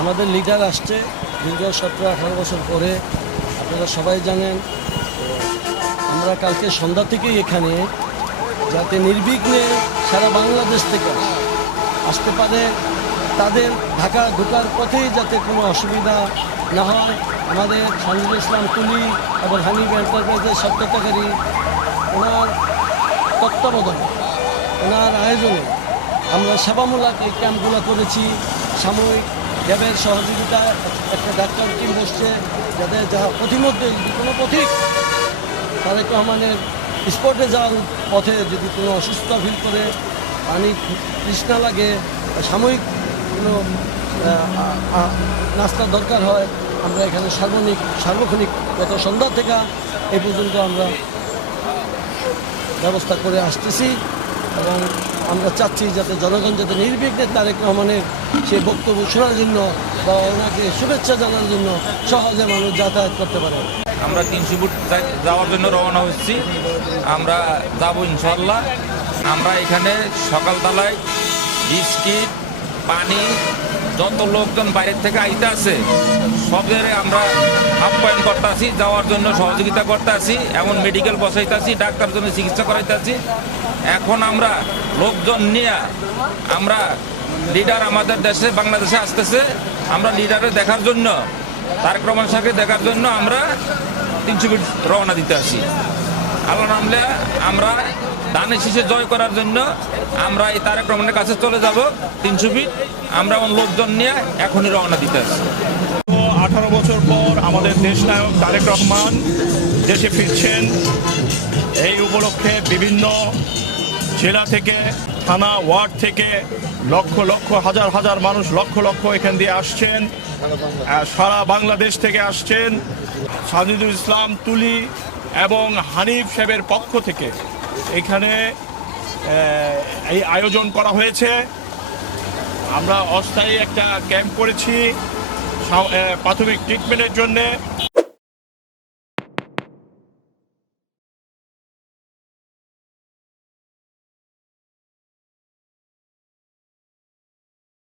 আমাদের লিডার আসছে দীর্ঘ 17-18 বছর পরে, আপনারা সবাই জানেন। আমরা কালকে সন্ধ্যা থেকেই এখানে, যাতে নির্বিঘ্নে সারা বাংলাদেশ থেকে আসতে পারে, তাদের ঢাকা ঢোকার পথেই যাতে কোনো অসুবিধা না হয়। আমাদের সাজিদুল ইসলাম তুলি এবং হানিফ এন্টারপ্রাইজের সত্যতাকারী, ওনার তত্ত্বাবধানে, ওনার আয়োজনে আমরা সেবামূলক এই ক্যাম্পগুলো করেছি। সাময়িক র্যাবের সহযোগিতায় একটা ডাক্তার টিম বসছে, যাদের যা পথিমধ্যে যদি কোনো পথিক তারেক রহমানের স্পটে যাওয়ার পথে যদি কোনো অসুস্থতা ফিল করে, পানি তৃষ্ণা লাগে, সাময়িক কোনো নাস্তার দরকার হয়, আমরা এখানে সার্বক্ষণিক গত সন্ধ্যা থেকে এই পর্যন্ত আমরা ব্যবস্থা করে আসতেছি। এবং আমরা চাচ্ছি যাতে জনগণ যাতে নির্বিঘ্নে তারেক রহমানের সেই বক্তব্য শোনার জন্য বা ওনাকে শুভেচ্ছা জানার জন্য সহজে মানুষ যাতায়াত করতে পারে। আমরা 300 ফুট যাওয়ার জন্য রওনা হচ্ছি। আমরা যাব ইনশাল্লাহ। আমরা এখানে সকালবেলায় বিস্কিট, পানি, যত লোকজন বাইরের থেকে আইতে আছে সবের আমরা আপ্যায়ন করতে আছি, যাওয়ার জন্য সহযোগিতা করতে আছি, এমন মেডিকেল বসাইতে আছি, ডাক্তার জন্য চিকিৎসা করাইতে আছি। এখন আমরা লোকজন নিয়ে আমরা লিডার আমাদের দেশে বাংলাদেশে আসতেছে, আমরা লিডারে দেখার জন্য, তারেক রহমান সাহেবকে দেখার জন্য আমরা 300 ফিট রওনা দিতে আসি। আল্লাহ নামলে আমরা ধানের শীষে জয় করার জন্য আমরা এই তারেক রহমানের কাছে চলে যাব 300 ফিট। আমরা লোকজন নিয়ে এখনই রওনা দিতে আসি। 18 বছর পর আমাদের দেশনায়ক তারেক রহমান দেশে ফিরছেন। এই উপলক্ষে বিভিন্ন জেলা থেকে, থানা, ওয়ার্ড থেকে লক্ষ লক্ষ, হাজার হাজার মানুষ লক্ষ লক্ষ এখান দিয়ে আসছেন, সারা বাংলাদেশ থেকে আসছেন। সাজিদুল ইসলাম তুলি এবং হানিফ সাহেবের পক্ষ থেকে এখানে এই আয়োজন করা হয়েছে। আমরা অস্থায়ী একটা ক্যাম্প করেছি প্রাথমিক ট্রিটমেন্টের জন্যে।